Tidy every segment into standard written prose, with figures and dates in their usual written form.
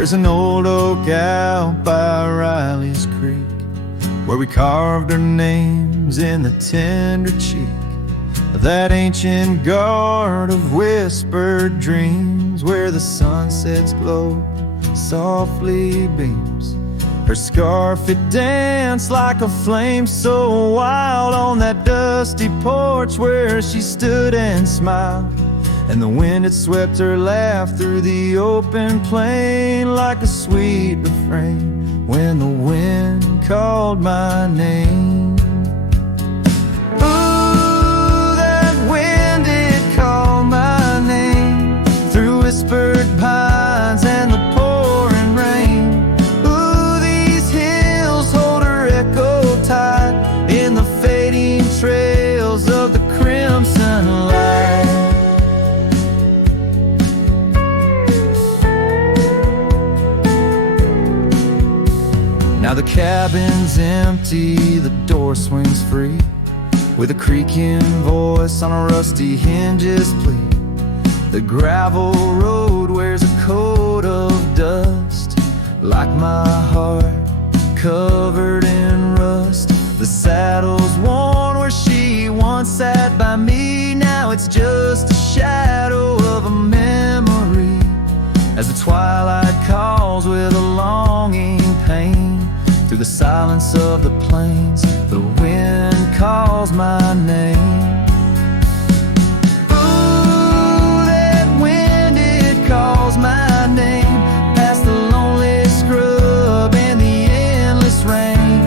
There's an old oak out by Riley's Creek where we carved our names in the tender cheek of that ancient guard of whispered dreams, where the sunset's glow softly beams. Her scarf, it danced like a flame so wild on that dusty porch where she stood and smiled. And the wind, it swept her laugh through the open plain like a sweet refrain when the wind called my name. Whispered pines and the pouring rain. Ooh, these hills hold her echo tight in the fading trails of the crimson light. Now the cabin's empty, the door swings free, with a creaking voice on a rusty hinge's plea. The gravel road wears a coat of dust, like my heart, covered in rust. The saddle's worn where she once sat by me. Now it's just a shadow of a memory, as the twilight calls with a longing pain. Through the silence of the plains, the wind calls my name. Calls my name past the lonely scrub and the endless rain.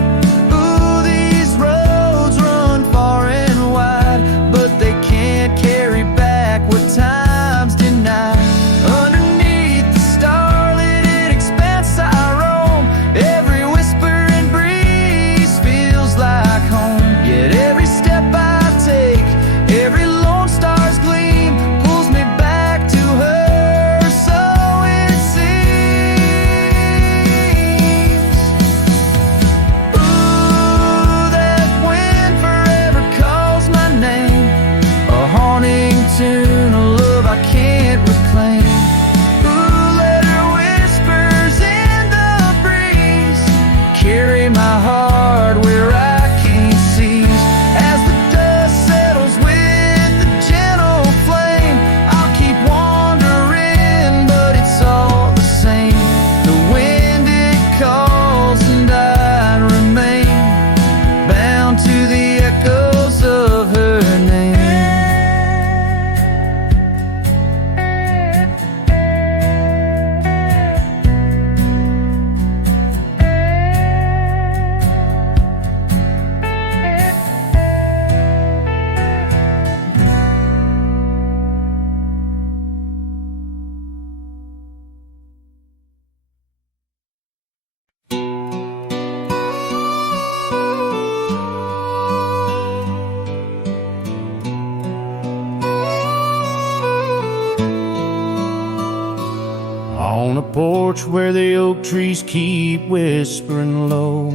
Ooh, these roads run far and wide, but they can't carry back what time's denied. Underneath the starlit expanse I roam, every whisper and breeze feels like home. Yet every step I take, every lone star's gleam pulls me back to her. Tune a love I can't reclaim. Ooh, let her whispers in the breeze carry my heart where I can't seize. As the dust settles with the gentle flame, I'll keep wandering, but it's all the same. The wind, it calls and I remain bound to the echoes of her name. On a porch where the oak trees keep whispering low,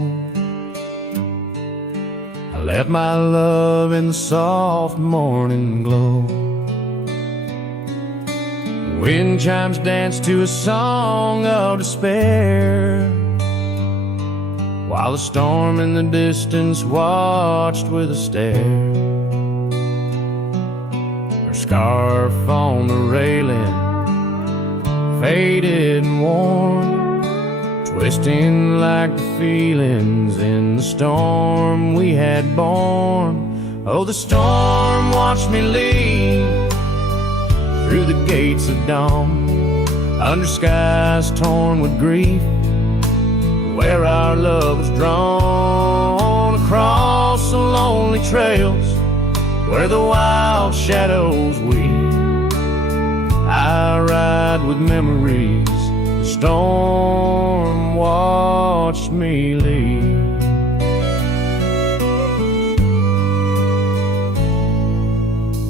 I left my love in the soft morning glow. Wind chimes dance to a song of despair, while the storm in the distance watched with a stare. Her scarf on the railing, faded and worn, twisting like the feelings in the storm we had borne. Oh, the storm watched me leave through the gates of dawn, under skies torn with grief, where our love was drawn across the lonely trails where the wild shadows weep. I ride with memories, the storm watched me leave.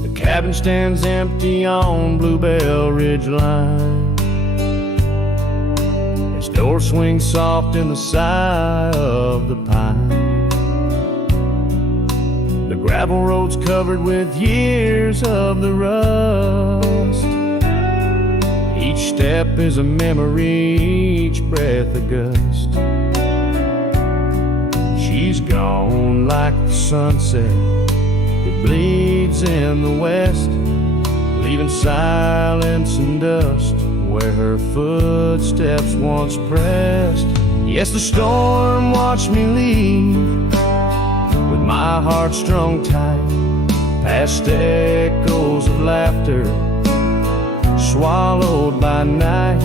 The cabin stands empty on Bluebell Ridge line. Its door swings soft in the sigh of the pine. The gravel road's covered with years of the rust. Each Each step is a memory, each breath a gust. She's gone like the sunset, it bleeds in the west, leaving silence and dust where her footsteps once pressed. Yes, the storm watched me leave with my heart strung tight, past echoes of laughter swallowed by night,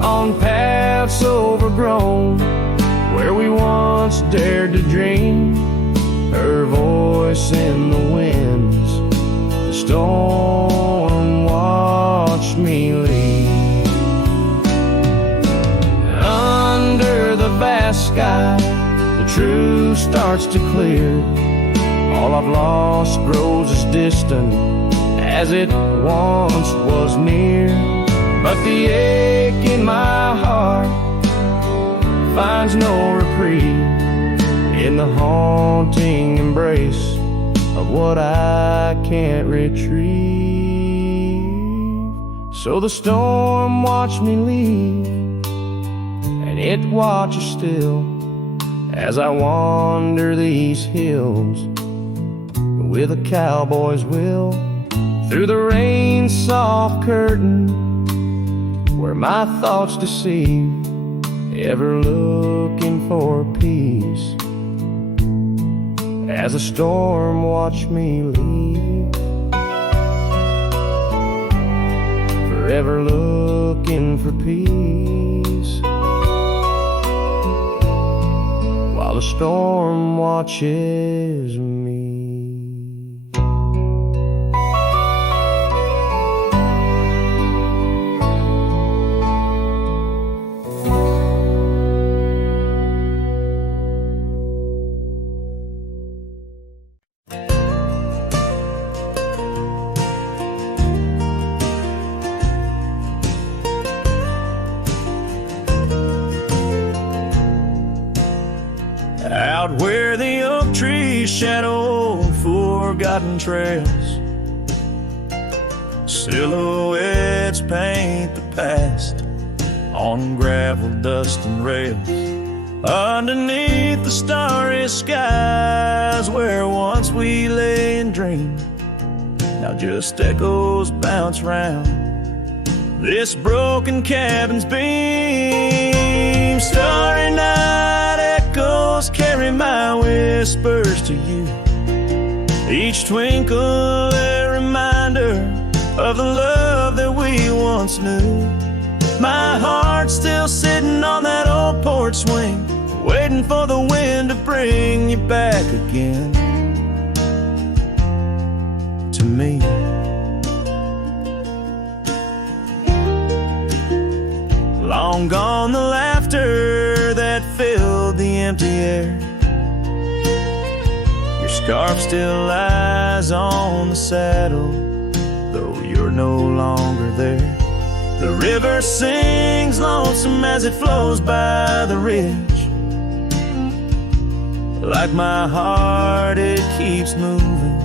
on paths overgrown where we once dared to dream. Her voice in the winds, the storm watched me leave. Under the vast sky, the truth starts to clear. All I've lost grows as distant as it once was near. But the ache in my heart finds no reprieve in the haunting embrace of what I can't retrieve. So the storm watched me leave, and it watches still as I wander these hills with a cowboy's will, through the rain's soft curtain where my thoughts deceive, ever looking for peace as a storm watched me leave, forever looking for peace while the storm watches me. Out where the oak trees shadow forgotten trails, silhouettes paint the past on gravel, dust, and rails. Underneath the starry skies where once we lay and dreamed, now just echoes bounce round this broken cabin's beam. Starry night echoes carry my whispers to you, each twinkle a reminder of the love that we once knew. My heart's still sitting on that old porch swing, waiting for the wind to bring you back again to me. Long gone the laughter that filled the empty air. Your scarf still lies on the saddle, though you're no longer there. The river sings lonesome as it flows by the ridge. Like my heart, it keeps moving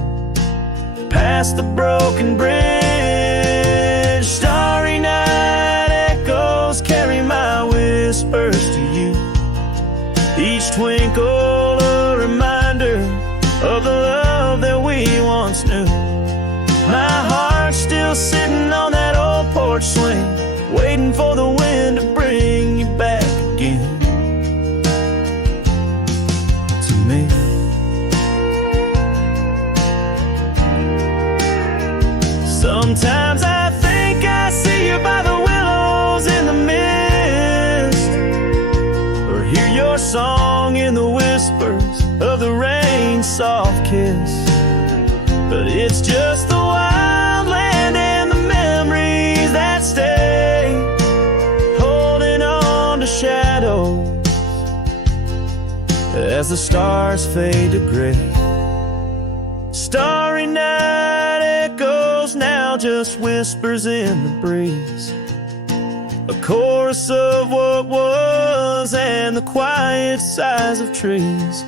past the broken bridge. Starry night echoes carry my whispers to you, each twinkle a reminder of the love that we once knew. My heart's still sitting on that old porch swing, waiting for the wind to bring you back again to me. Sometimes I think I see you by the willows in the mist, or hear your song in the whispers of the rain's soft kiss. But it's just the wild land and the memories that stay, holding on to shadows as the stars fade to gray. Starry night echoes now just whispers in the breeze, a chorus of what was and the quiet sighs of trees.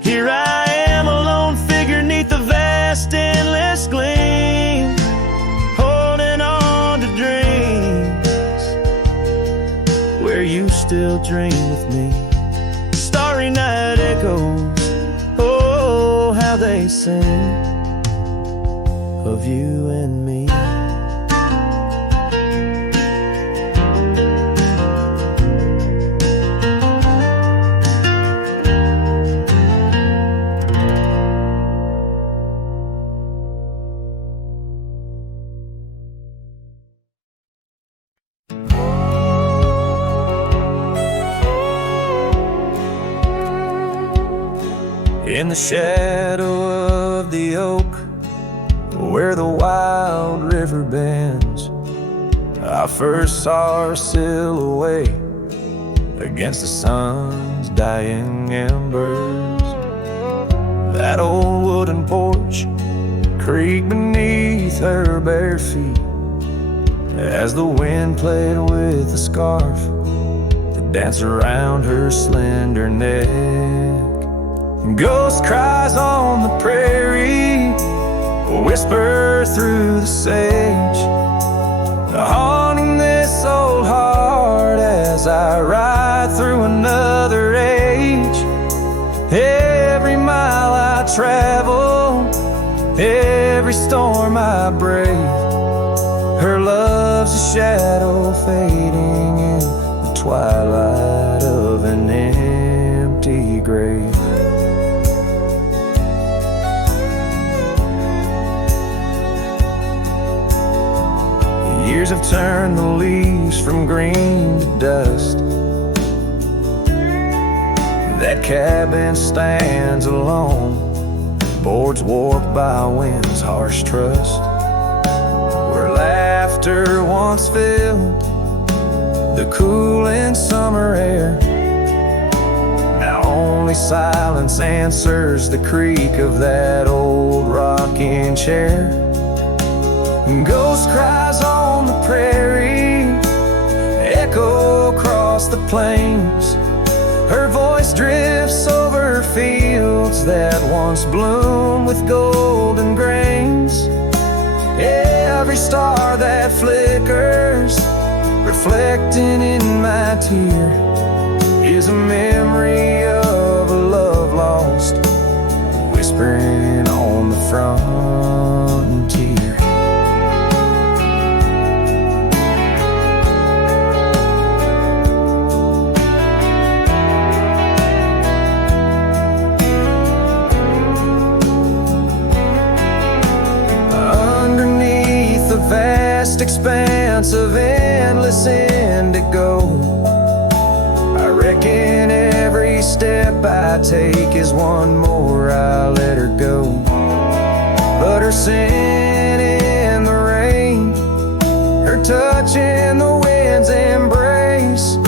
Here I am, a lone figure neath the vast endless gleam, holding on to dreams where you still dream with me. Starry night echoes, oh, how they sing of you and me. In the shadow of the oak, where the wild river bends, I first saw her silhouette against the sun's dying embers. That old wooden porch creaked beneath her bare feet as the wind played with the scarf that danced around her slender neck. Ghost cries on the prairie whisper through the sage, haunting this old heart as I ride through another age. Every mile I travel, every storm I brave, her love's a shadow fading in the twilight of an empty grave. Years have turned the leaves from green to dust. That cabin stands alone, boards warped by wind's harsh trust. Where laughter once filled the cooling summer air, now only silence answers the creak of that old rocking chair. Ghost cries on the prairie echo across the plains, her voice drifts over fields that once bloomed with golden grains. Every star that flickers, reflecting in my tear, is a memory of a love lost, whispering on the frontier. Vast expanse of endless indigo, I reckon every step I take is one more I let her go. But her scent in the rain, her touch in the wind's embrace,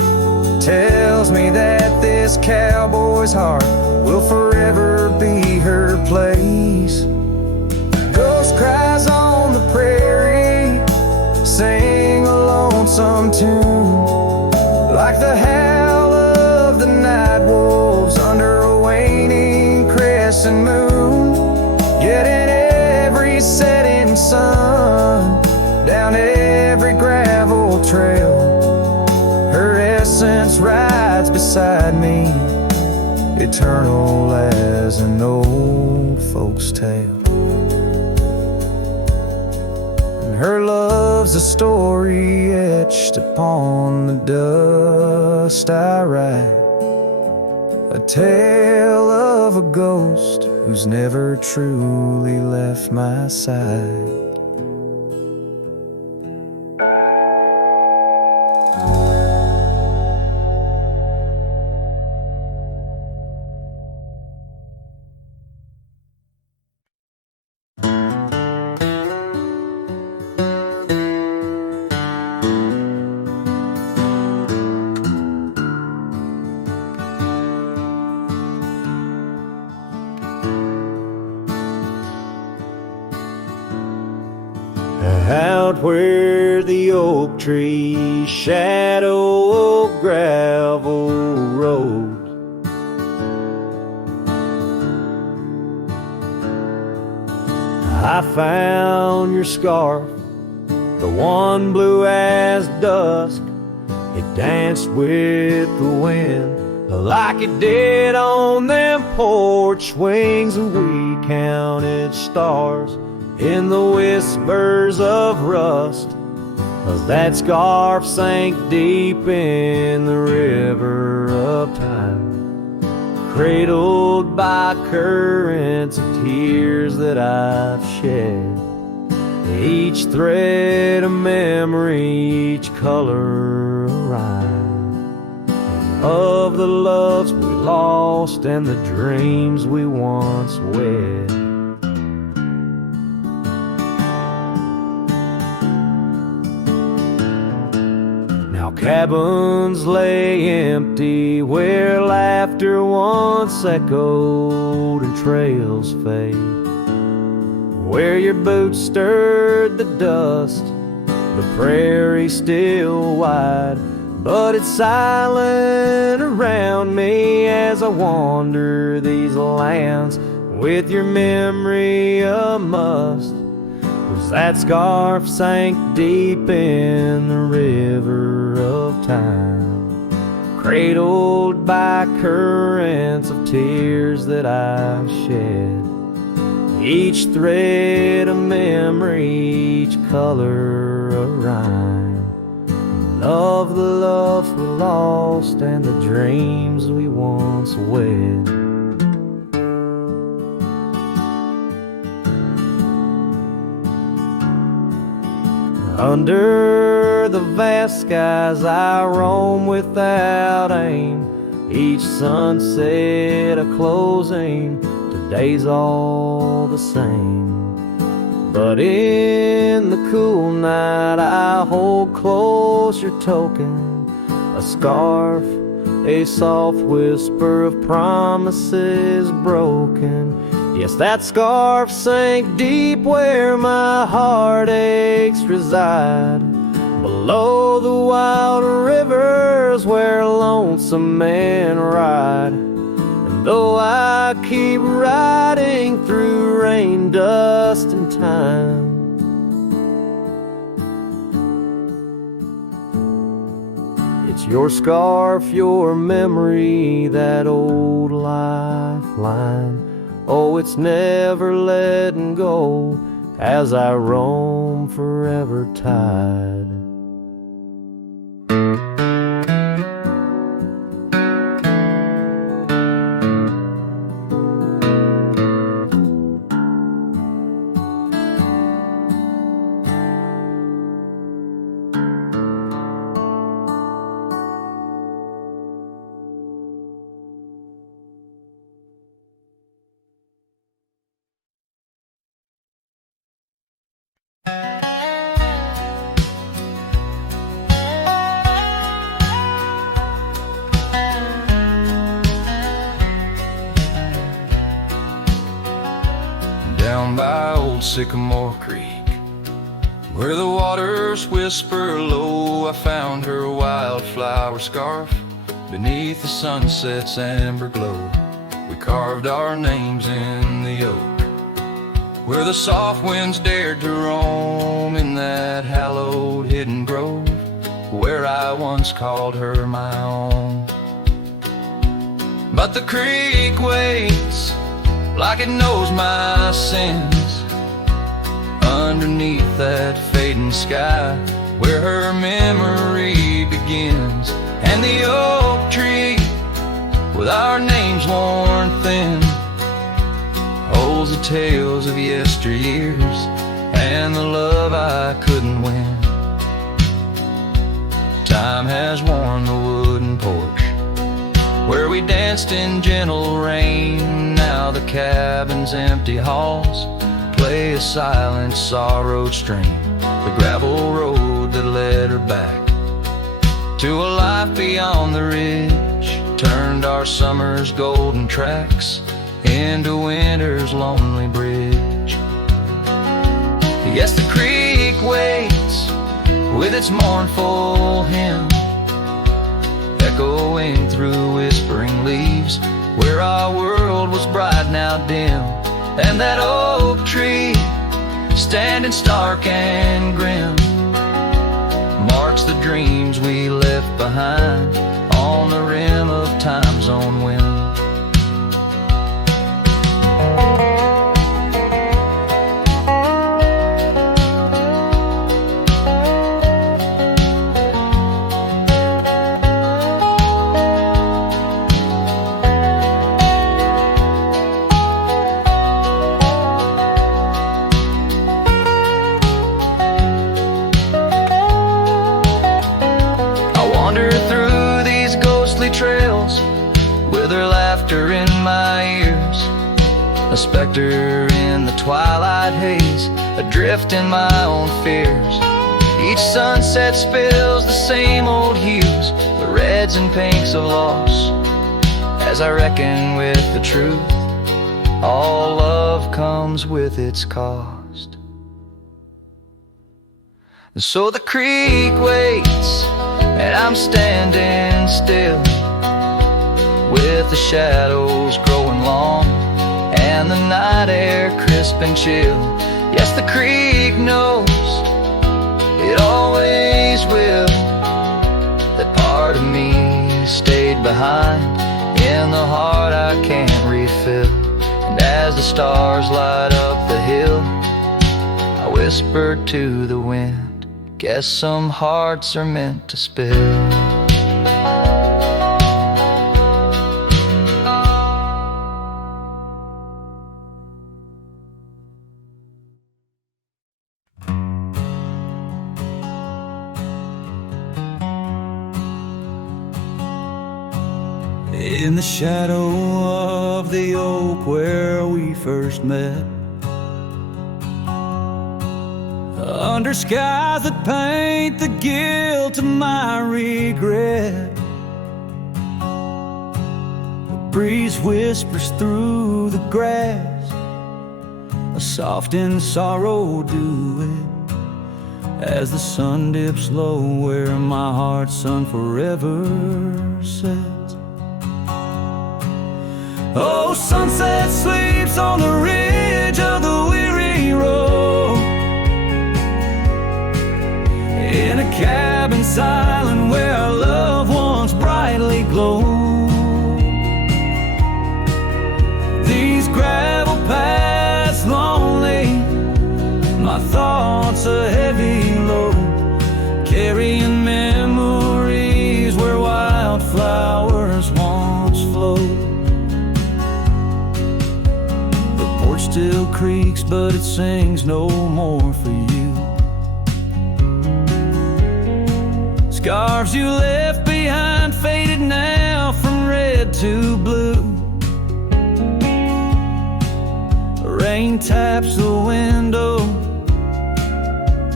tells me that this cowboy's heart will forever be her place. Ghost cries on the prairie, sing a lonesome tune, like the howl of the night wolves under a waning crescent moon. Yet in every setting sun, down every gravel trail, her essence rides beside me, eternal as an old folk's tale. Her love's a story etched upon the dust I write, a tale of a ghost who's never truly left my side. Out where the oak trees shadow a gravel road, I found your scarf, the one blue as dusk. It danced with the wind like it did on them porch swings, and we counted stars in the whispers of rust as that scarf sank deep in the river of time, cradled by currents of tears that I've shed. Each thread a memory, each color a rhyme, of the loves we lost and the dreams we once wed. Now cabins lay empty where laughter once echoed and trails fade, where your boots stirred the dust, the prairie still wide, but it's silent around me as I wander these lands with your memory a must. 'Cause that scarf sank deep in the river of time, cradled by currents of tears that I've shed. Each thread a memory, each color a rhyme, of the loves we lost and the dreams we once wed. Under the vast skies I roam without aim, each sunset a closing. Today's all the same, but in the cool night I hold close your token, a scarf, a soft whisper of promises broken. Yes, that scarf sank deep where my heartaches reside, below the wild rivers where lonesome men ride. Though I keep riding through rain, dust, and time, it's your scarf, your memory, that old lifeline. Oh, it's never letting go as I roam forever tied. Down by old Sycamore Creek, where the waters whisper low, I found her wildflower scarf beneath the sunset's amber glow. We carved our names in the oak, where the soft winds dared to roam, in that hallowed hidden grove, where I once called her my own. But the creek waits like it knows my sins, underneath that fading sky, where her memory begins. And the oak tree, with our names worn thin, holds the tales of yesteryears and the love I couldn't win. Time has worn the wooden porch where we danced in gentle rain. Now the cabin's empty halls play a silent sorrowed strain. The gravel road that led her back to a life beyond the ridge turned our summer's golden tracks into winter's lonely bridge. Yes, the creek waits with its mournful hymn, echoing through whispering leaves, where our world was bright now dim. And that oak tree, standing stark and grim, marks the dreams we left behind. behind on the rim of time zone wind. Trails with her laughter in my ears, a specter in the twilight haze, adrift in my own fears. Each sunset spills the same old hues, the reds and pinks of loss, as I reckon with the truth. All love comes with its cost. And so the creek waits, and I'm standing still, with the shadows growing long and the night air crisp and chill. Yes, the creek knows, it always will, that part of me stayed behind in the heart I can't refill. And as the stars light up the hill, I whispered to the wind, guess some hearts are meant to spill. In the shadow of the oak where we first met, under skies that paint the guilt of my regret, the breeze whispers through the grass a soft and sorrow duet, as the sun dips low where my heart's sun forever sets. Oh, sunset sleeps on the ridge of the weary road, in a cabin silent where our love once brightly glowed. These gravel paths lonely, my thoughts a heavy load, carrying memories where wildflowers once flowed. Still creaks, but it sings no more for you. Scarves you left behind faded now from red to blue. Rain taps the window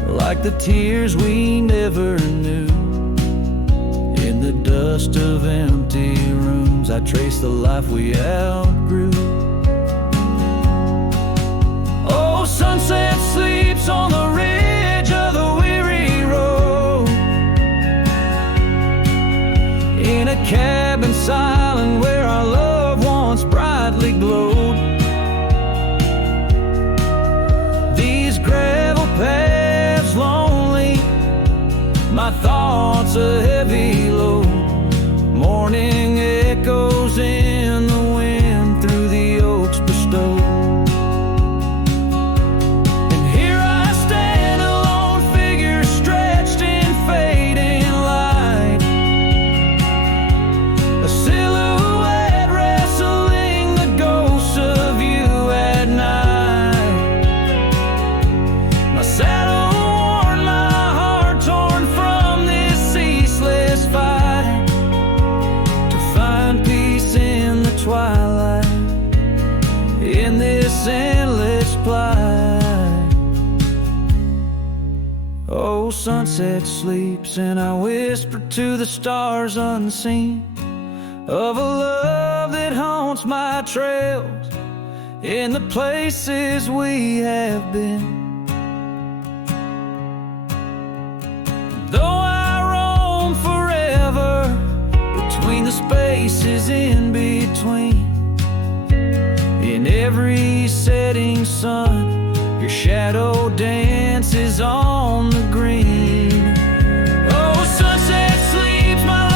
like the tears we never knew. In the dust of empty rooms, I trace the life we outgrew. Sunset sleeps on the ridge of the weary road, in a cabin silent where our love once brightly glowed. These gravel paths lonely, my thoughts a heavy load, morning echoes in the wind through the oaks bestowed. Endless plight. Oh, sunset sleeps, and I whisper to the stars unseen of a love that haunts my trails in the places we have been. Though I roam forever between the spaces in between, in every setting sun, your shadow dances on the green. Oh, sunset sleeps, my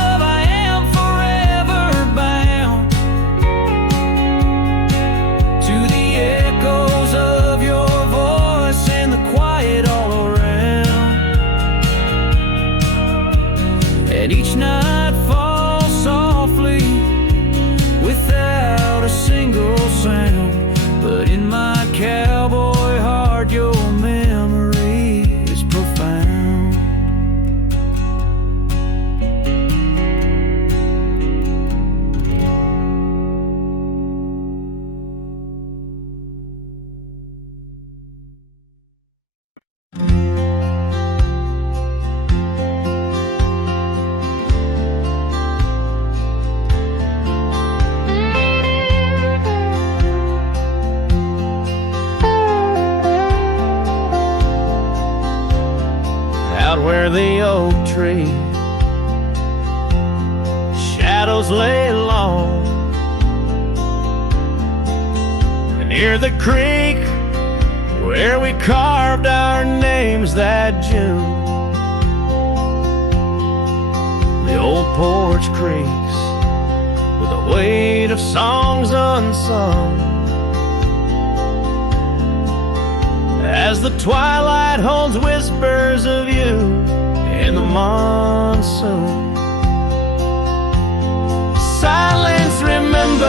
and each night falls softly without a single sound. But in my cowboy heart, your memory is profound. Where the oak tree shadows lay long, and near the creek where we carved our names that June, the old porch creaks with the weight of songs unsung, as the twilight holds whispers of you in the monsoon. Silence remembers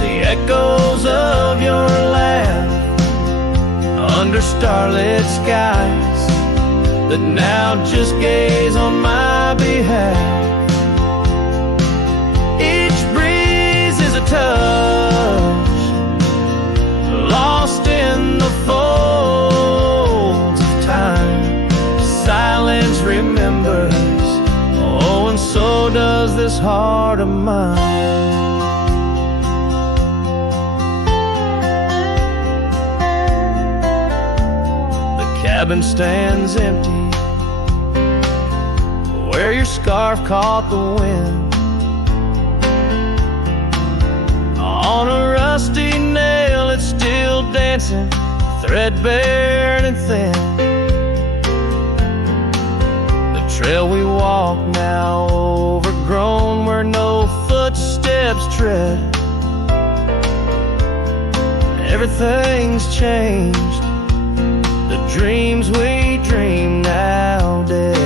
the echoes of your laugh under starlit skies that now just gaze on my behalf. Each breeze is a touch lost in the folds of time. Silence remembers, oh, and so does this heart of mine. The cabin stands empty where your scarf caught the wind. On a rusty nail, it's still dancing, threadbare and thin. The trail we walk now overgrown, where no footsteps tread. Everything's changed, the dreams we dream now dead.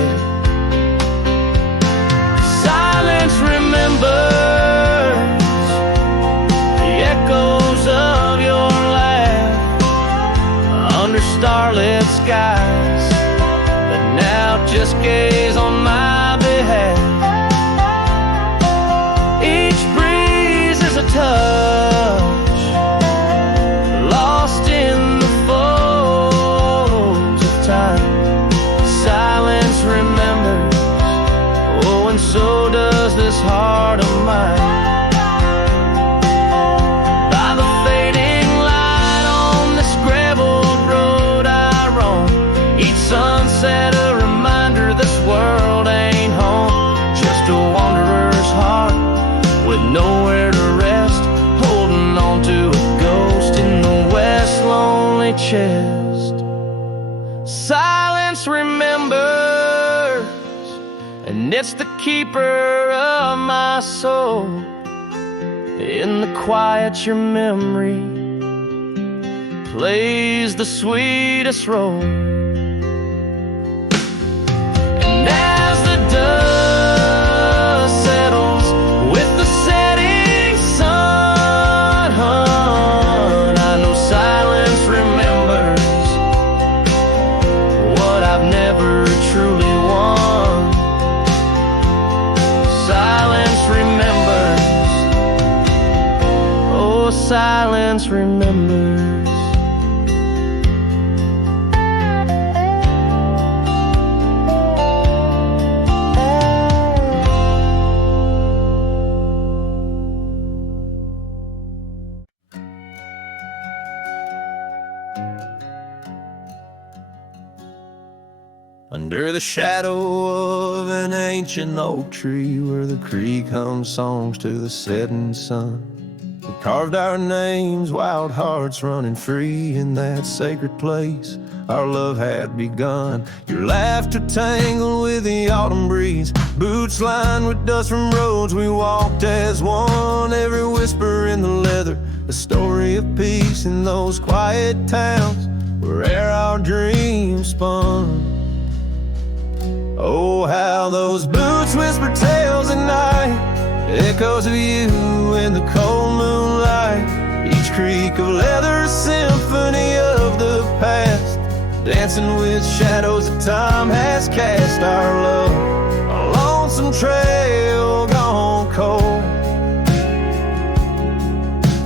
Silence remembers echoes of your laugh under starlit skies that now just gaze on my behalf. Each breeze is a touch lost in the folds of time. Silence remembers, oh, and so does this heart of mine. Sunset, a reminder this world ain't home. Just a wanderer's heart with nowhere to rest, holding on to a ghost in the west lonely chest. Silence remembers, and it's the keeper of my soul. In the quiet, your memory plays the sweetest role. Dust settles with the setting sun. I know silence remembers what I've never truly won. Silence remembers, oh, silence remembers. Under the shadow of an ancient oak tree, where the creek hums songs to the setting sun, we carved our names, wild hearts running free in that sacred place our love had begun. Your laughter tangled with the autumn breeze, boots lined with dust from roads we walked as one. Every whisper in the leather, a story of peace in those quiet towns where our dreams spun. how those boots whisper tales at night, echoes of you in the cold moonlight. Each creak of leather, a symphony of the past, dancing with shadows that time has cast. Our love, a lonesome trail gone cold.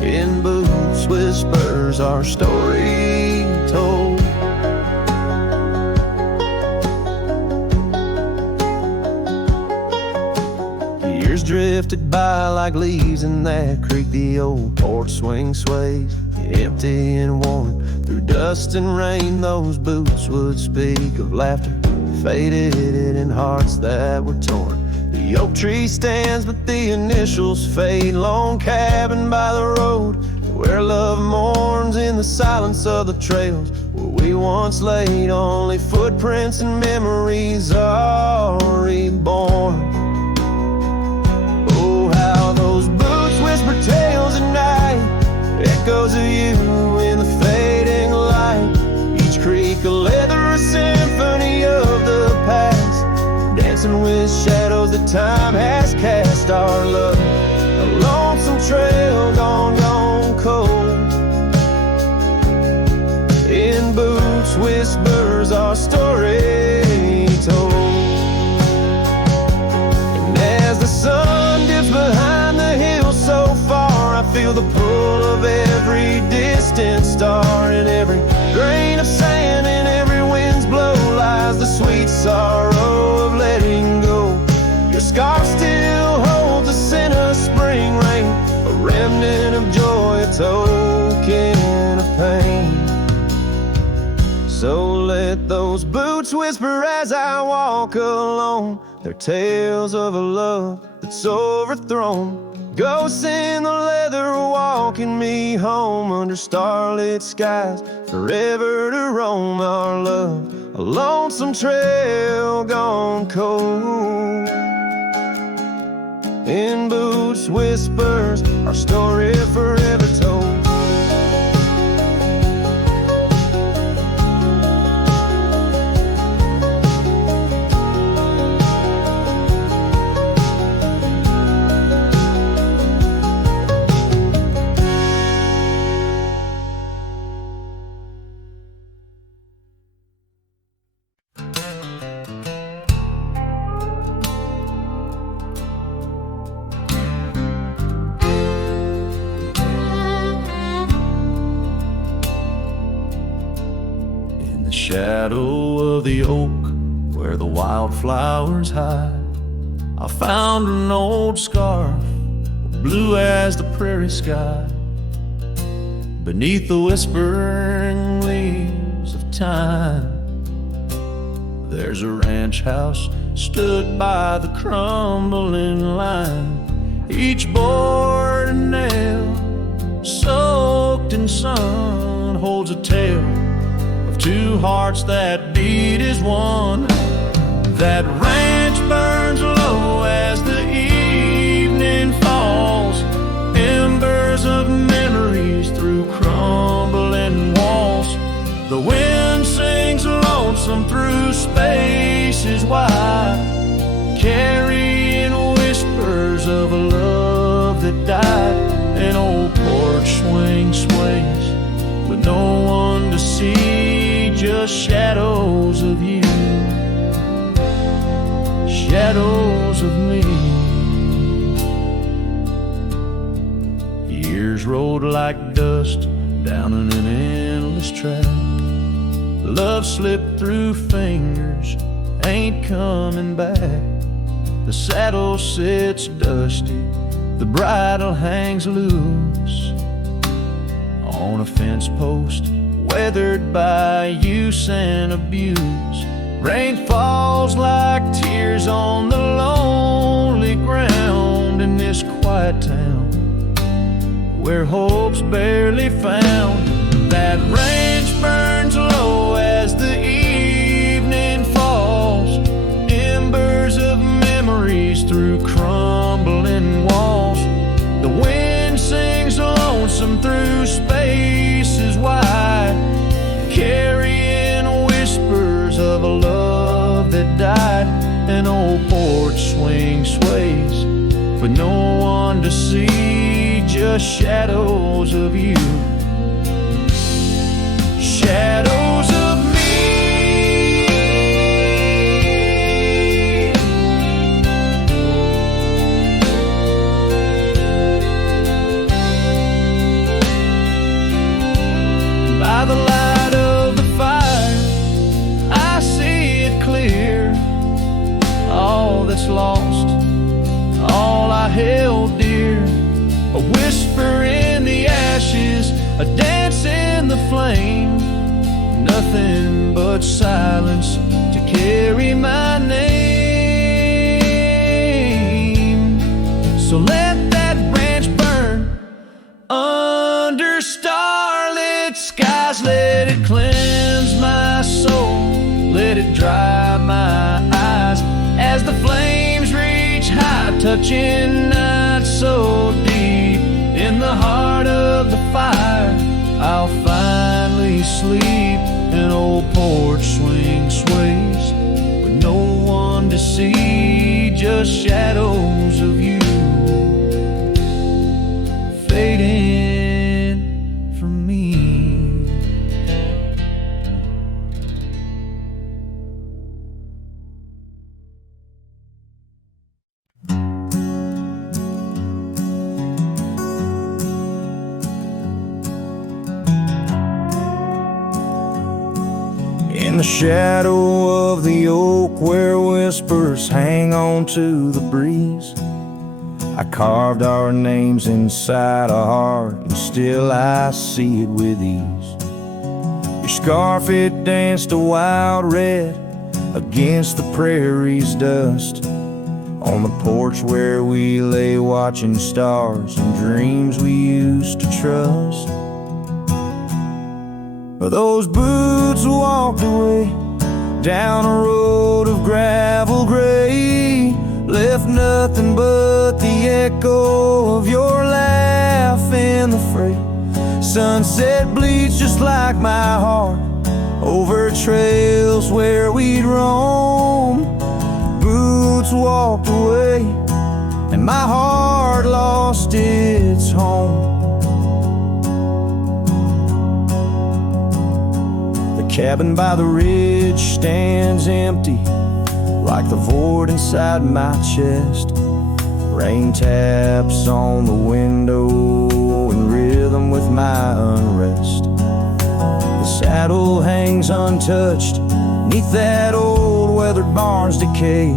In boots whispers our story told. Years drifted by like leaves in that creek. The old porch swing sways, empty and worn. Through dust and rain, those boots would speak of laughter faded in hearts that were torn. The oak tree stands, but the initials fade. Lone cabin by the road, where love mourns in the silence of the trails where we once laid. Only footprints and memories are reborn. Oh, how those boots whisper tales at night, echoes of you in the fading light. Each creak a leather, a symphony of the past, dancing with shadows that time has cast. Our love, a lonesome trail gone cold. In boots whispers our story told. And as the sun dips behind the hills so far, I feel the pull of every distant star. In every grain of sand, in every wind's blow, lies the sweet sorrow of letting go. Your scarf still holds a scent of spring rain, a remnant of joy, a token of pain. So let those boots whisper as I walk alone, their tales of a love that's overthrown. Ghosts in the leather walking me home under starlit skies, forever to roam. Our love, a lonesome trail gone cold. In boots whispers our story forever told. Shadow of the oak where the wildflowers hide, I found an old scarf, blue as the prairie sky. Beneath the whispering leaves of time, there's a ranch house stood by the crumbling line. Each board and nail soaked in sun holds a tale of two hearts that beat as one. That ranch burns low as the evening falls, embers of memories through crumbling walls. The wind sings lonesome through spaces wide, carrying whispers of a love that died. An old porch swing sways with no one to see, just shadows of you, shadows of me. Years rolled like dust down in an endless track. Love slipped through fingers, ain't coming back. The saddle sits dusty, the bridle hangs loose on a fence post, weathered by use and abuse. Rain falls like tears on the lonely ground in this quiet town where hope's barely found. That ranch burns low as the evening falls, embers of memories through crumbling walls. The wind sings lonesome through spaces wide, carrying whispers of a love that died. An old porch swing sways, but no one to see, just shadows of you. Shadows of me. By the light of the fire, I see it clear. All that's lost, all I held dear. A whisper in the ashes, a dance in the flame. Nothing but silence to carry my name. So let that branch burn under starlit skies. Let it cleanse my soul, let it dry my eyes as the flames reach high, touching not so deep. In the heart of the fire, I'll finally sleep. An old porch swing sways, with no one to see, just shadows of you fading from me. In the shadow of the oak where whispers hang on to the breeze, I carved our names inside a heart, and still I see it with ease. Your scarf, it danced a wild red against the prairie's dust, on the porch where we lay watching stars and dreams we used to trust. Those boots walked away down a road of gravel gray, left nothing but the echo of your laugh in the fray. Sunset bleeds just like my heart over trails where we'd roam. Boots walked away and my heart lost its home. The cabin by the ridge stands empty, like the void inside my chest. Rain taps on the window in rhythm with my unrest. The saddle hangs untouched neath that old weathered barn's decay.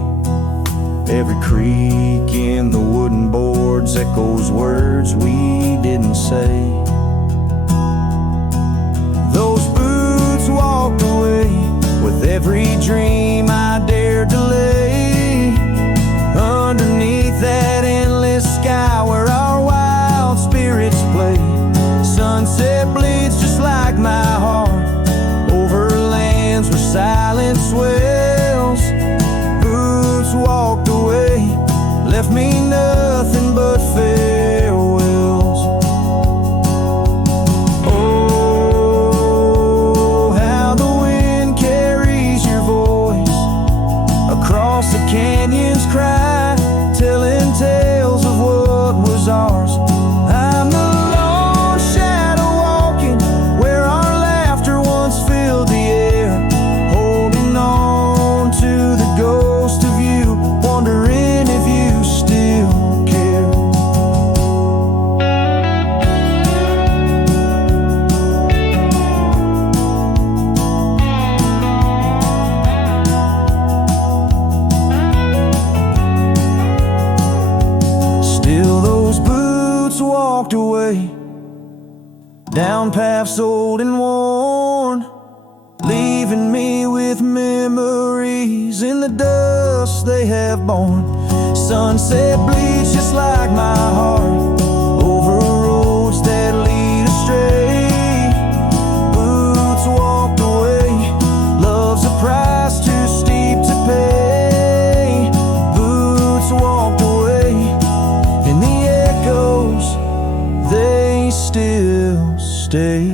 Every creak in the wooden boards echoes words we didn't say. Those boots walked away with every dream I dared to lay underneath that endless sky where our wild spirits play. Sunset bleeds just like my heart over lands where silence swells. Boots walked away, left me nothing but farewells. Oh, how the wind carries your voice across the canyon's cry, telling tales of what was ours. I'm the lone shadow walking where our laughter once filled the air, holding on to the ghost of you, wondering if you still care. Still those boots walked away down paths old and worn, leaving me with memories in the dust they have borne. Sunset bleeds just like my heart over roads that lead astray. Boots walked away, love's a price too steep to pay. Boots walked away, and the echoes, they still stay.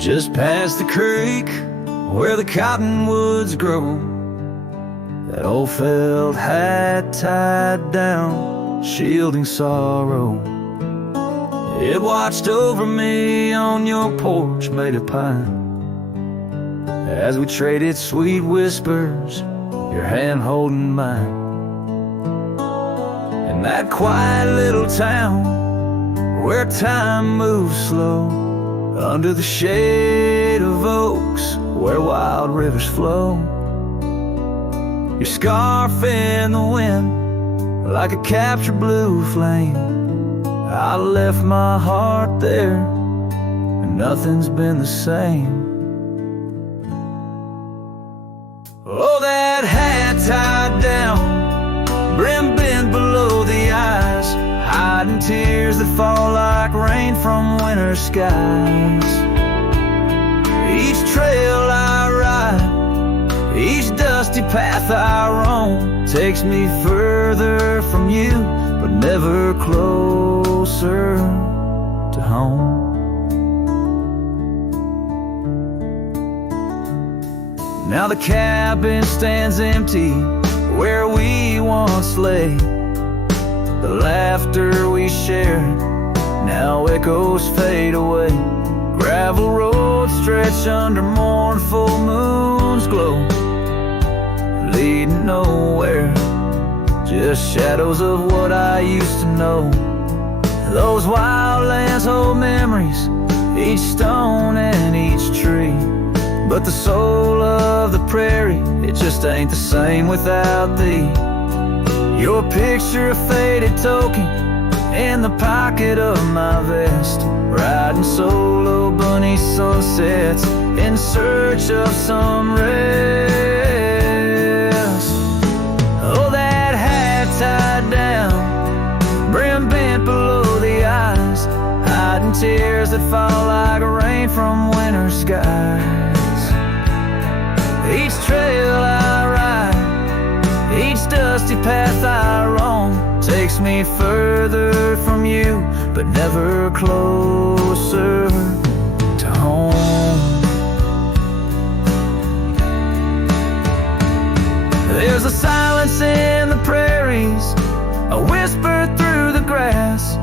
Just past the creek where the cottonwoods grow, that old felt hat tied down, shielding sorrow. It watched over me on your porch made of pine, as we traded sweet whispers, your hand holding mine. In that quiet little town where time moves slow, under the shade of oaks where wild rivers flow, your scarf in the wind like a captured blue flame. I left my heart there and nothing's been the same. Oh, that hat tied down, brim bent below the eyes, hiding tears that fall like rain from winter skies. Each trail I ride, each dusty path I roam, takes me further from you, but never closer to home. Now the cabin stands empty where we once lay. The laughter we shared now echoes fade away. Gravel roads stretch under mournful moon's glow, leading nowhere, just shadows of what I used to know. Those wild lands hold memories, each stone and each tree, but the soul of the prairie, it just ain't the same without thee. Your picture, a faded token in the pocket of my vest, riding solo bunny sunsets in search of some rest. Oh, that hat tied down, brim bent below the eyes, hiding tears that fall like rain from winter skies. Each trail I ride, each dusty path I roam, takes me further from you, but never closer to home. There's a silence in the prairies, a whisper through the grass,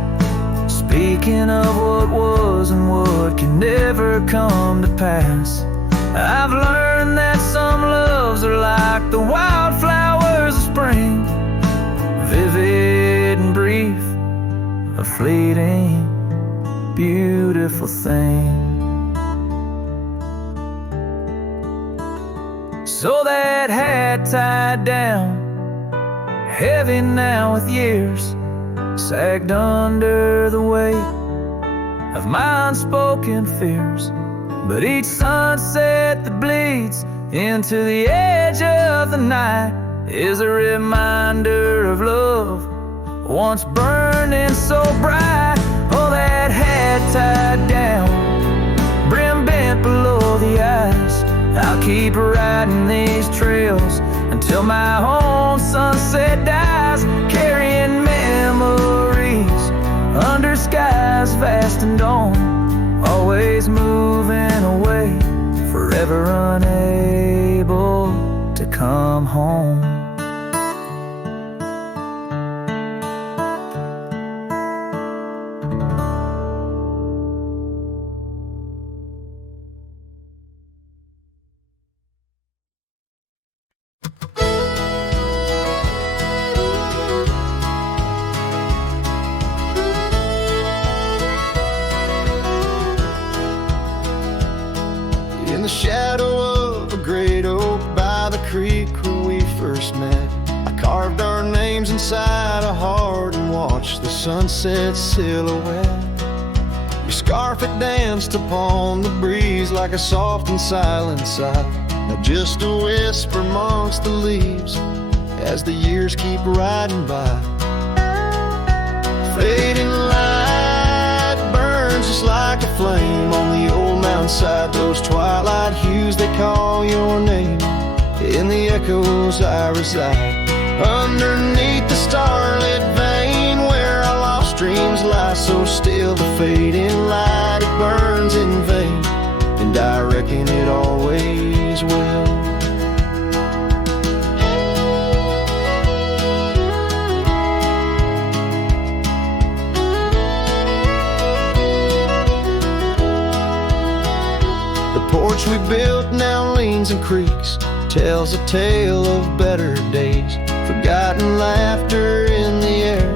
speaking of what was and what can never come to pass. I've learned that some loves are like the wildflowers of spring, vivid and brief, a fleeting, beautiful thing. So that hat tied down, heavy now with years, sagged under the weight of my unspoken fears. But each sunset that bleeds into the edge of the night is a reminder of love once burning so bright. Oh, that hat tied down, brim bent below the eyes, I'll keep riding these trails until my own sunset dies, carrying memories under skies vast and dawn, always moving away, forever unable to come home. In the shadow of a great oak by the creek where we first met, I carved our names inside a heart and watched the sunset silhouette. Your scarf, it danced upon the breeze like a soft and silent sigh, not just a whisper amongst the leaves as the years keep riding by. Fading light burns just like a flame on the old mountainside, those twilight hues, they call your name. In the echoes I reside, underneath the starlit vein where our lost dreams lie so still. The fading light, it burns in vain, and I reckon it always will. The porch we built now leans and creaks, tells a tale of better days. Forgotten laughter in the air,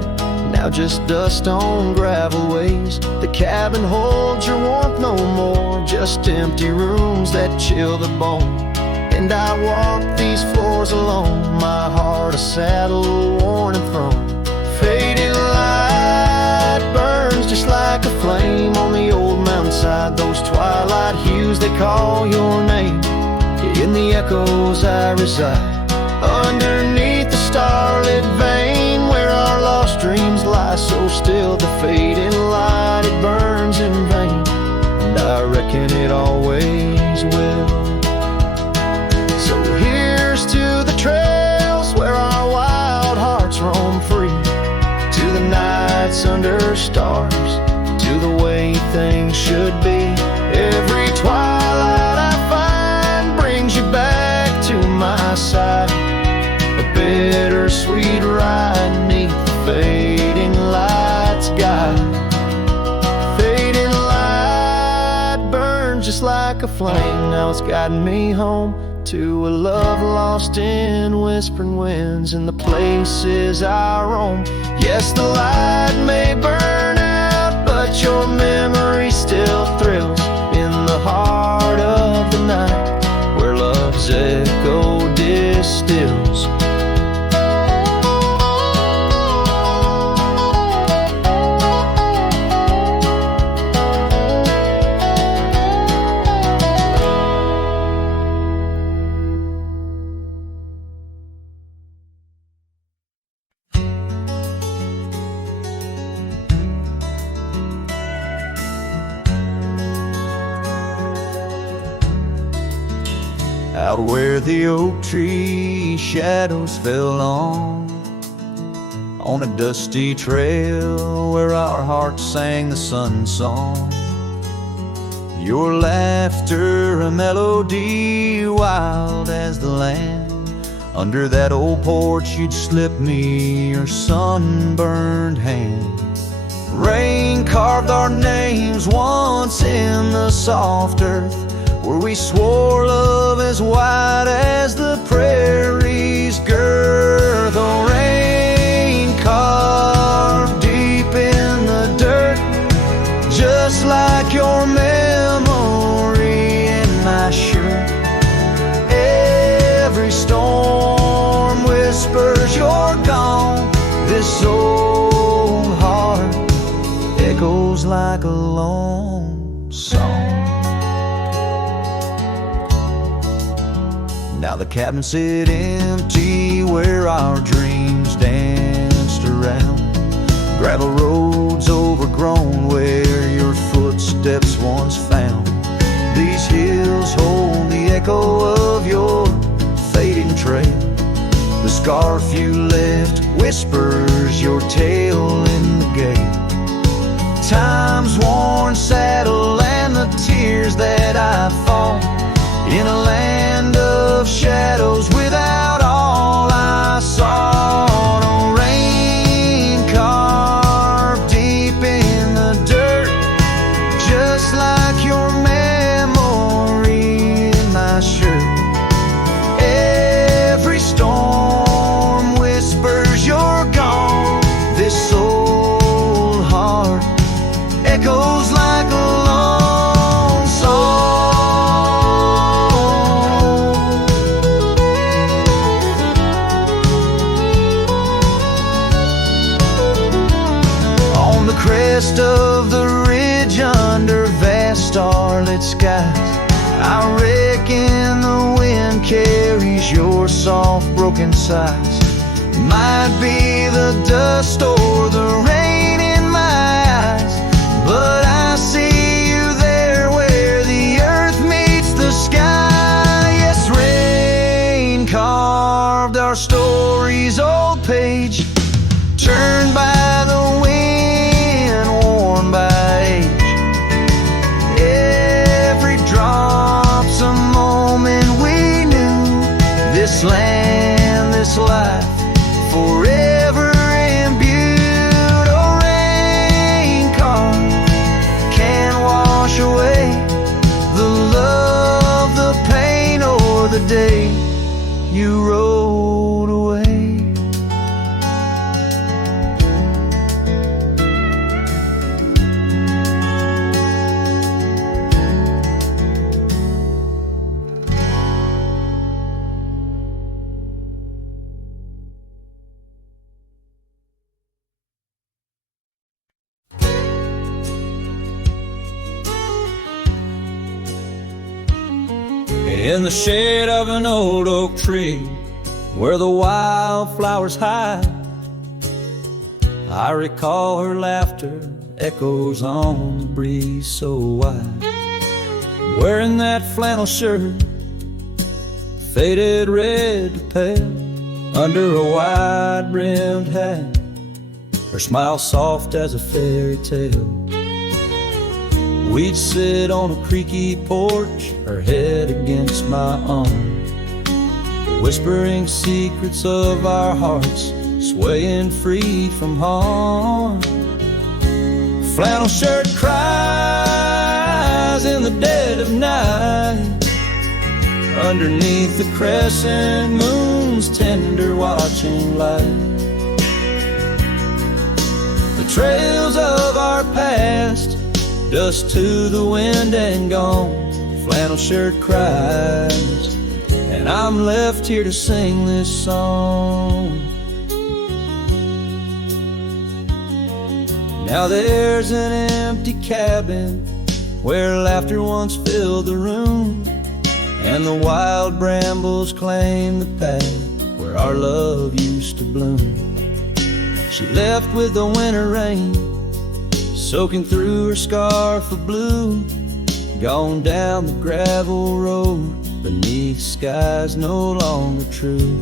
now just dust on gravel ways. The cabin holds your warmth no more, just empty rooms that chill the bone. And I walk these floors alone, my heart a saddle worn and thrown. Faded light burns just like a flame on the old mountainside. Those twilight hues, they call your name. In the echoes I reside, underneath the starlit vein, where our lost dreams lie so still. The fading light, it burns in vain, and I reckon it always will. So here's to the trails where our wild hearts roam free, to the nights under stars, to the way things should be. Every twilight I find brings you back to my side, a bittersweet ride neath the fading light's guide. Fading light burns just like a flame, now it's guiding me home to a love lost in whispering winds in the places I roam. Yes, the light may burn out, but your memory still thrills in the heart of the night, where love's echo distills. Out where the oak tree shadows fell on a dusty trail where our hearts sang the sun song. Your laughter a melody wild as the land. Under that old porch you'd slip me your sunburned hand. Rain carved our names once in the soft earth, where we swore love as wide as the prairie's girth. Oh, rain carved deep in the dirt, just like your memory in my shirt. Every storm whispers you're gone, this old heart echoes like a lone song. Now the cabin sit empty where our dreams danced around. Gravel roads overgrown where your footsteps once found. These hills hold the echo of your fading trail. The scarf you left whispers your tale in the gate. Time's worn saddle and the tears that I fought in a land of shadows without all I saw. No rain carved deep in the dirt, just like your memory in my shirt. Every storm whispers you're gone, this old heart echoes like a lone song. Crest of the ridge under vast starlit skies, I reckon the wind carries your soft broken sighs. Might be the dust or the rain in my eyes, but I see you there where the earth meets the sky. Yes, rain carved our story's old page, turned by the wind, worn by age. Every drop in the shade of an old oak tree where the wildflowers hide. I recall her laughter echoes on the breeze so wide. Wearing that flannel shirt, faded red to pale, under a wide-brimmed hat, her smile soft as a fairy tale. We'd sit on a creaky porch, her head against my arm, whispering secrets of our hearts, swaying free from harm. Flannel shirt cries in the dead of night, underneath the crescent moon's tender watching light. The trails of our past, dust to the wind and gone. Flannel shirt cries, and I'm left here to sing this song. Now there's an empty cabin where laughter once filled the room, and the wild brambles claim the path where our love used to bloom. She left with the winter rain soaking through her scarf of blue, gone down the gravel road beneath skies no longer true.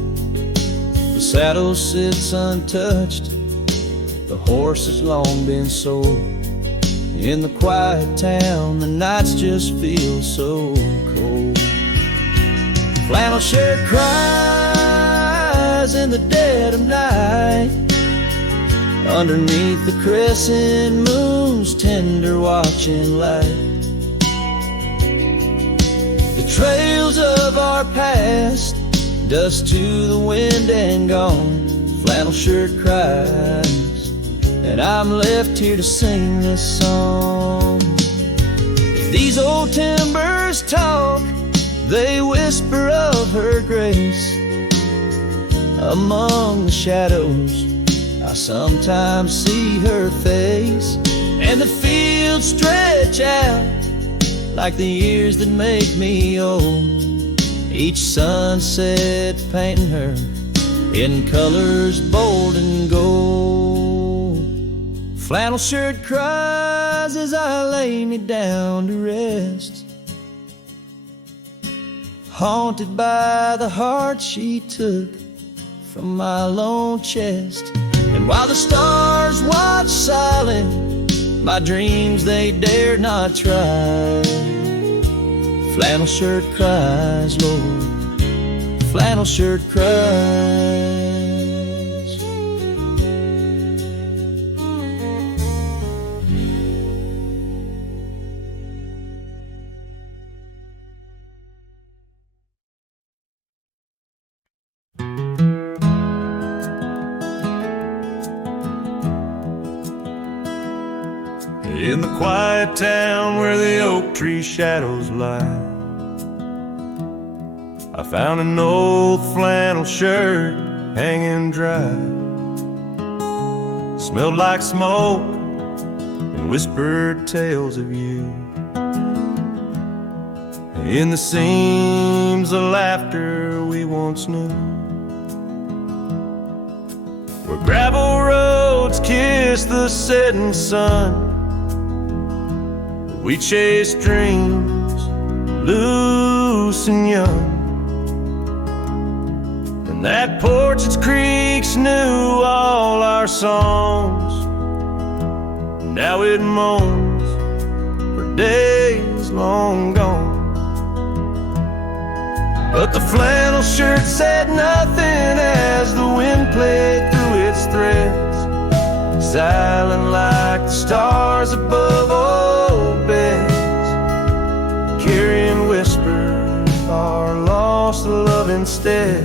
The saddle sits untouched, the horse has long been sold. In the quiet town, the nights just feel so cold. Flannel shirt cries in the dead of night, underneath the crescent moon's tender watching light. The trails of our past, dust to the wind and gone. Flannel shirt cries, and I'm left here to sing this song. If these old timbers talk, they whisper of her grace. Among the shadows, I sometimes see her face, and the fields stretch out like the years that make me old. Each sunset painting her in colors bold and gold. Flannel shirt cries as I lay me down to rest, haunted by the heart she took from my lone chest. And while the stars watch silent, my dreams they dare not try. Flannel shirt cries, Lord, flannel shirt cries. In the quiet town where the oak tree shadows lie, I found an old flannel shirt hanging dry. Smelled like smoke and whispered tales of you. In the seams of laughter we once knew, where gravel roads kiss the setting sun. We chased dreams loose and young, and that porch, its creaks knew all our songs. Now it moans for days long gone, but the flannel shirt said nothing as the wind played through its threads, silent like the stars above old beds, carrying whispers of our lost love instead.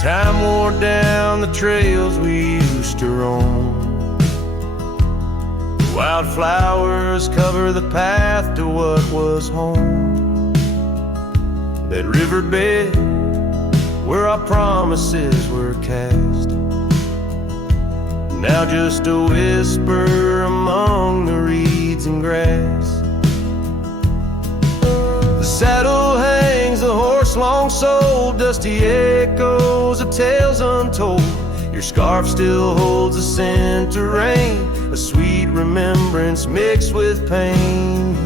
Time wore down the trails we used to roam. Wildflowers cover the path to what was home. That riverbed where our promises were cast, now just a whisper among the reeds weeds and grass. The saddle hangs, the horse long sold, dusty echoes of tales untold. Your scarf still holds a scent of rain, a sweet remembrance mixed with pain.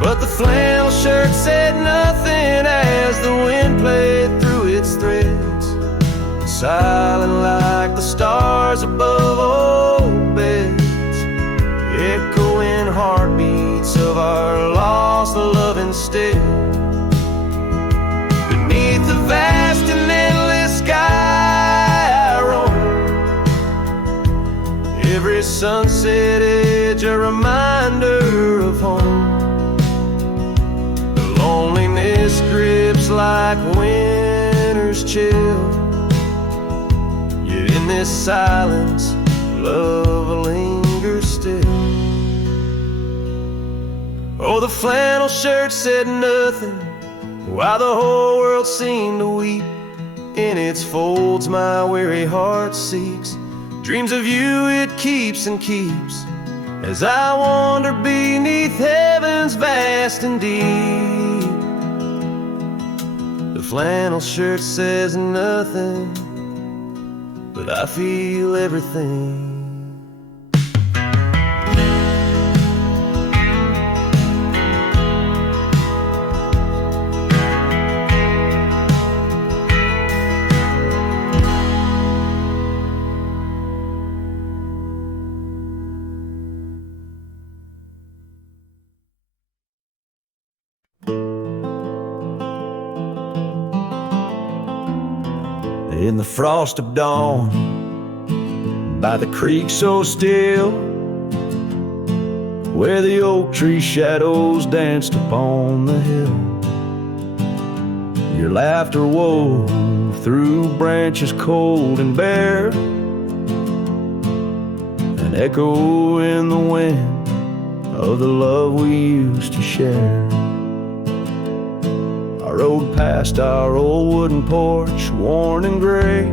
But the flannel shirt said nothing as the wind played through its threads, silent like the stars above old beds, echoing heartbeats of our lost love instead. Beneath the vast and endless sky I roam, every sunset edge a reminder of home. Loneliness grips like winter's chill, yet in this silence, love lingers still. Oh, the flannel shirt said nothing, while the whole world seemed to weep. In its folds my weary heart seeks, dreams of you it keeps and keeps, as I wander beneath heaven's vast and deep. The flannel shirt says nothing, but I feel everything. In the frost of dawn, by the creek so still, where the oak tree shadows danced upon the hill, your laughter wove through branches cold and bare, an echo in the wind of the love we used to share. I rode past our old wooden porch, worn and gray,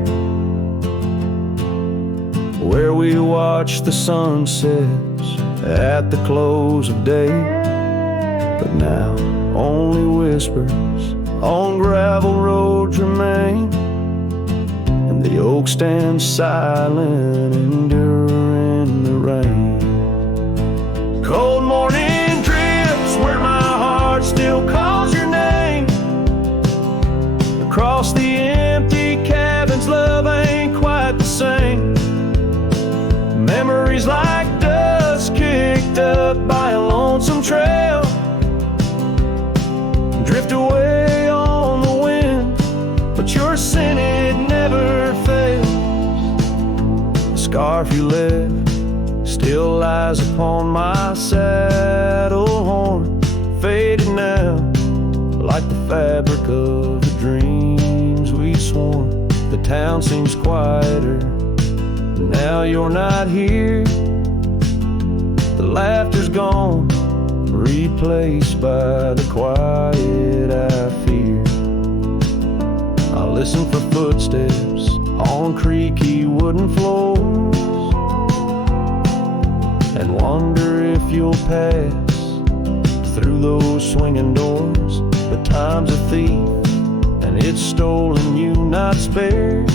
where we watched the sunsets at the close of day. But now only whispers on gravel roads remain, and the oak stands silent, enduring the rain. Cold morning drifts where my heart still calls your name. Across the empty cabins, love ain't quite the same. Memories like dust kicked up by a lonesome trail drift away on the wind, but your scent, it never fails. The scarf you left still lies upon my saddle horn, faded now like the fabric of the dreams we sworn. The town seems quieter now you're not here. The laughter's gone, replaced by the quiet I fear. I listen for footsteps on creaky wooden floors, and wonder if you'll pass through those swinging doors. But time's a thief, and it's stolen you, not spared,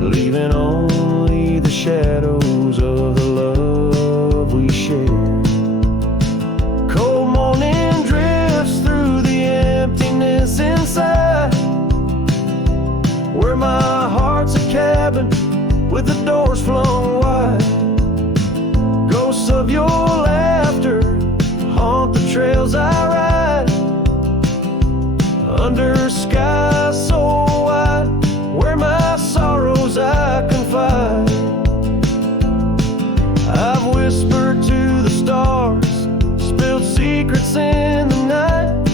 leaving only the shadows of the love we shared. Cold morning drifts through the emptiness inside, where my heart's a cabin with the doors flung wide. Ghosts of your laughter haunt the trails I ride, under skies so wide, where my sorrows I confide. I've whispered to the stars, spilled secrets in the night,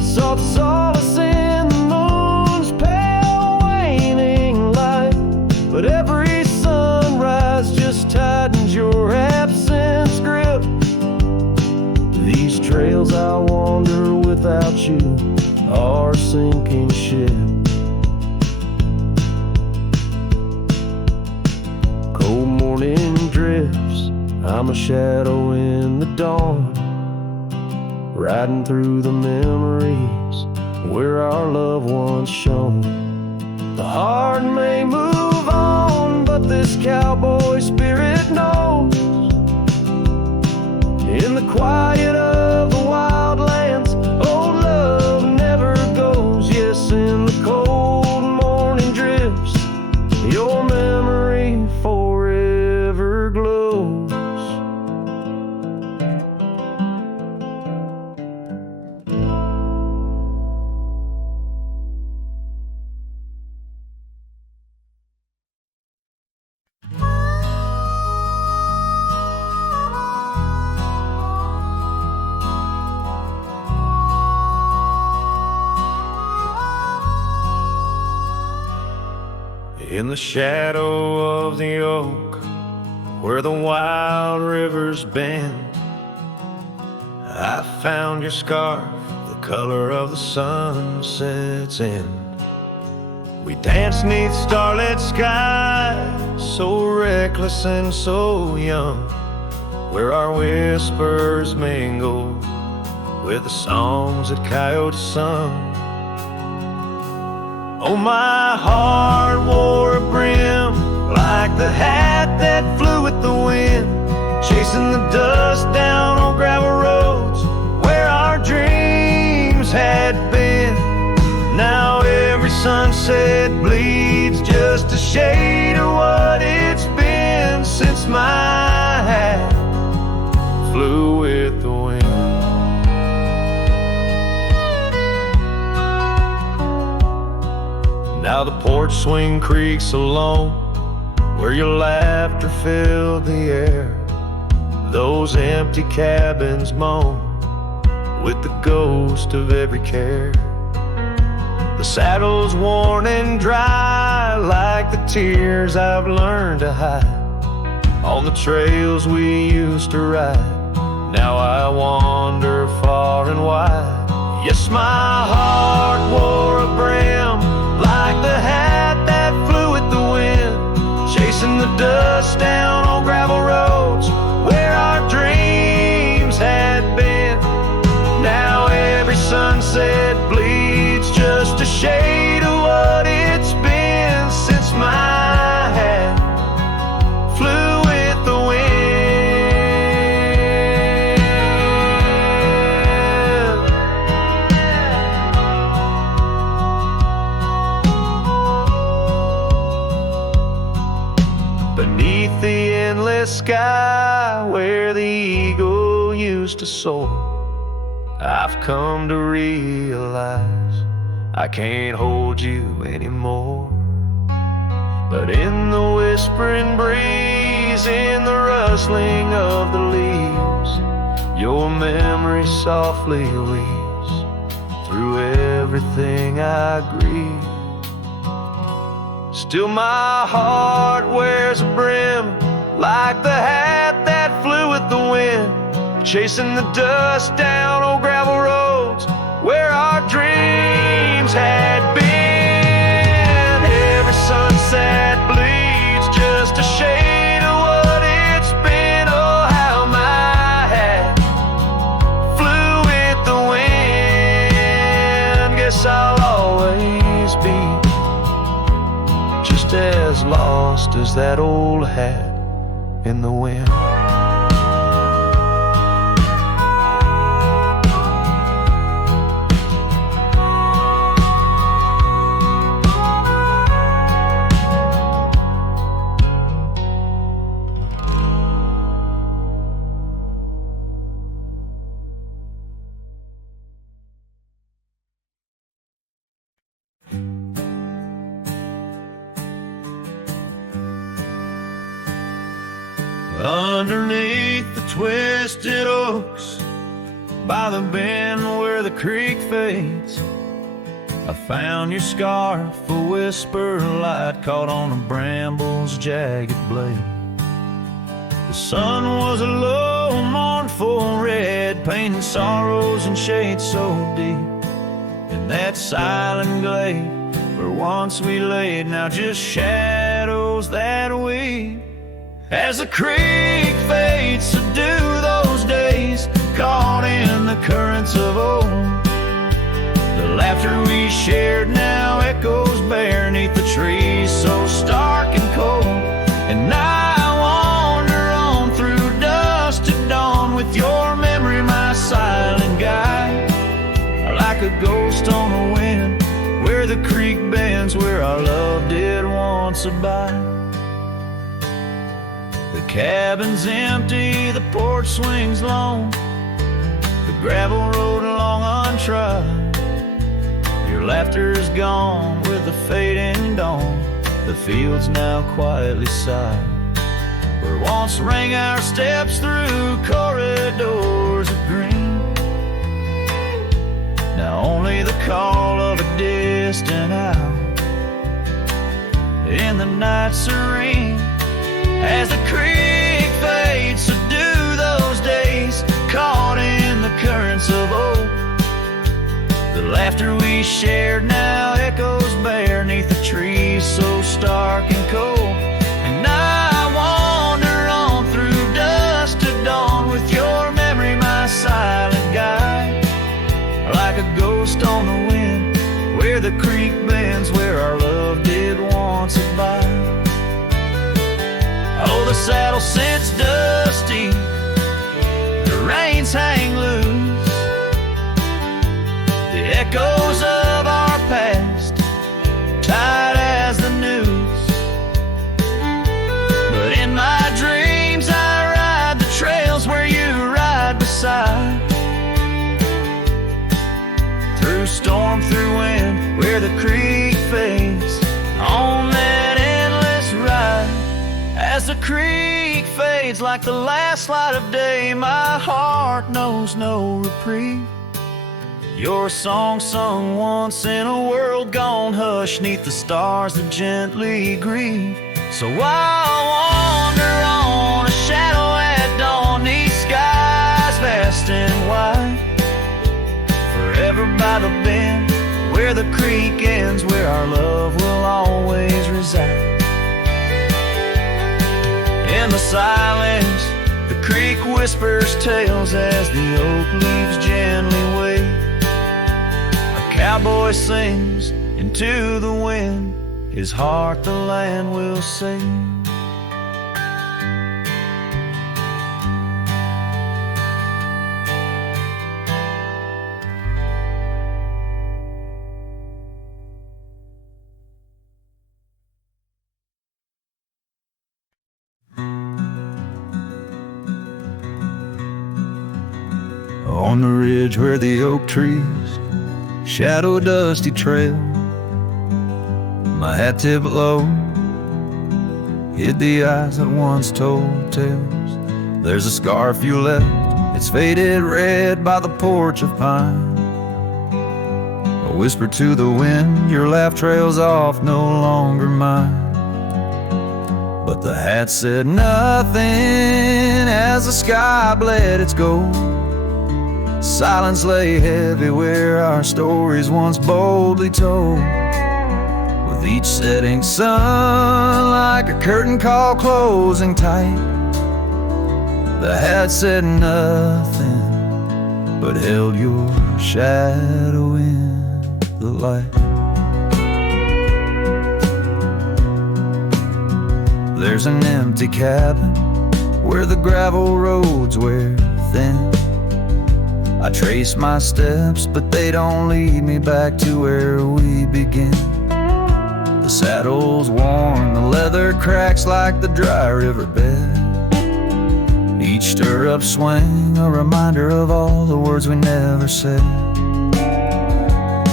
sought solace in the moon's pale waning light. But every sunrise just tightens your absence grip. These trails I wander without you are a sinking ship. Cold morning I'm a shadow in the dawn, riding through the memories where our loved ones shone. The heart may move on, but this cowboy spirit knows. In the quiet of the wildlands, old love never goes. Yes, in the cold morning drifts, your memory forever glows. In the shadow of the oak, where the wild rivers bend, I found your scarf, the color of the sunset's end. We danced 'neath starlit skies, so reckless and so young, where our whispers mingled with the songs that coyotes sung. Oh, my heart wore a brim like the hat that flew with the wind, chasing the dust down on gravel roads where our dreams had been. Now every sunset bleeds just a shade of what it's been since my hat flew with the wind. Now the porch swing creaks alone, where your laughter filled the air. Those empty cabins moan with the ghost of every care. The saddle's worn and dry like the tears I've learned to hide on the trails we used to ride. Now I wander far and wide. Yes, my heart wore a brim like the hat that flew with the wind, chasing the dust down on gravel roads where our dreams had been. Now every sunset bleeds just a shade of what it's been since my hat flew with the wind. Beneath the endless sky where the eagle used to soar, I've come to realize I can't hold you anymore. But in the whispering breeze, in the rustling of the leaves, your memory softly weaves through everything I grieve. Still my heart wears a brim like the hat that flew with the wind, chasing the dust down on gravel roads where our dreams had been. Every sunset bleeds just a shade of what it's been. Oh, how my hat flew with the wind. Guess I'll always be just as lost as that old hat in the wind. Underneath the twisted oaks, by the bend where the creek fades, I found your scarf, a whisper light caught on a bramble's jagged blade. The sun was a low, mournful red, painting sorrows in shades so deep. In that silent glade where once we laid, now just shadows that weep. As the creek fades to do those days caught in the currents of old. The laughter we shared now echoes beneath the trees so stark and cold. And I wander on through dusk to dawn with your memory, my silent guide, like a ghost on the wind where the creek bends, where our love did once abide. The cabin's empty, the porch swings long, the gravel road along untrod. Your laughter is gone with the fading dawn. The fields now quietly sigh, where once rang our steps through corridors of green. Now only the call of a distant owl in the night serene. As the creek fades to do those days caught in the currents of old. The laughter we shared now echoes beneath the trees so stark and cold. And I wander on through dusk to dawn with your memory, my silent guide, like a ghost on the wind where the creek bends, where our love did once abide. Oh, the saddle sits dusty, the reins hang loose, the echoes of our past tight as the news. But in my dreams I ride the trails where you ride beside, through storm, through wind, where the creek fades on that endless ride. As the creek fades like the last light of day, my heart knows no reprieve. Your song sung once in a world gone hush, neath the stars that gently grieve. So I'll wander on, a shadow at dawn, neath skies vast and wide, forever by the bend where the creek ends, where our love will always reside. In the silence, the creek whispers tales as the oak leaves gently wave. A cowboy sings into the wind, his heart the land will sing. On the ridge where the oak trees shadow a dusty trail, my hat tipped low hid the eyes that once told tales. There's a scarf you left, it's faded red by the porch of pine. I whisper to the wind, your laugh trails off, no longer mine. But the hat said nothing as the sky bled its gold. Silence lay heavy where our stories once boldly told. With each setting sun like a curtain call closing tight, the hat said nothing but held your shadow in the light. There's an empty cabin where the gravel roads wear thin. I trace my steps, but they don't lead me back to where we begin. The saddle's worn, the leather cracks like the dry riverbed. Each stirrup swing, a reminder of all the words we never said.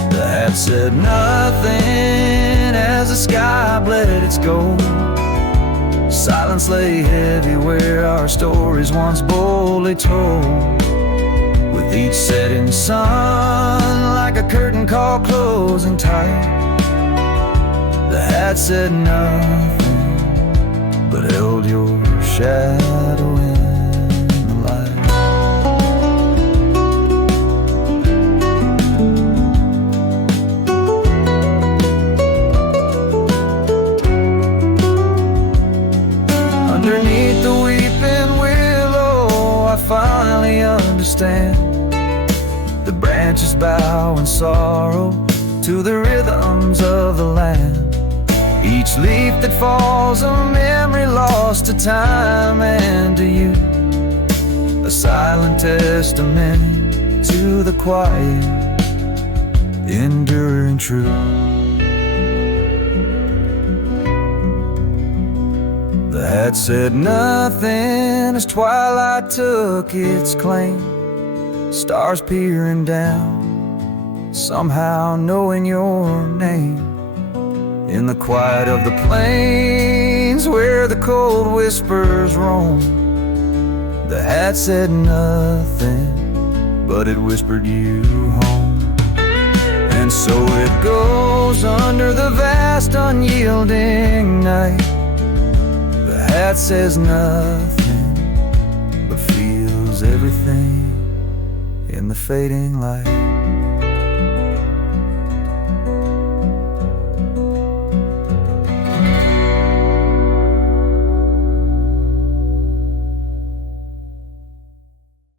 The hat said nothing as the sky bled its gold. Silence lay heavy where our stories once boldly told. With each setting sun like a curtain call closing tight, the hat said nothing but held your shadow in the light. Underneath stand. The branches bow in sorrow to the rhythms of the land. Each leaf that falls a memory lost to time and to you, a silent testament to the quiet, enduring truth. The hat said nothing as twilight took its claim. Stars peering down, somehow knowing your name. In the quiet of the plains where the cold whispers roam, the hat said nothing, but it whispered you home. And so it goes under the vast unyielding night. The hat says nothing, but feels everything in the fading light.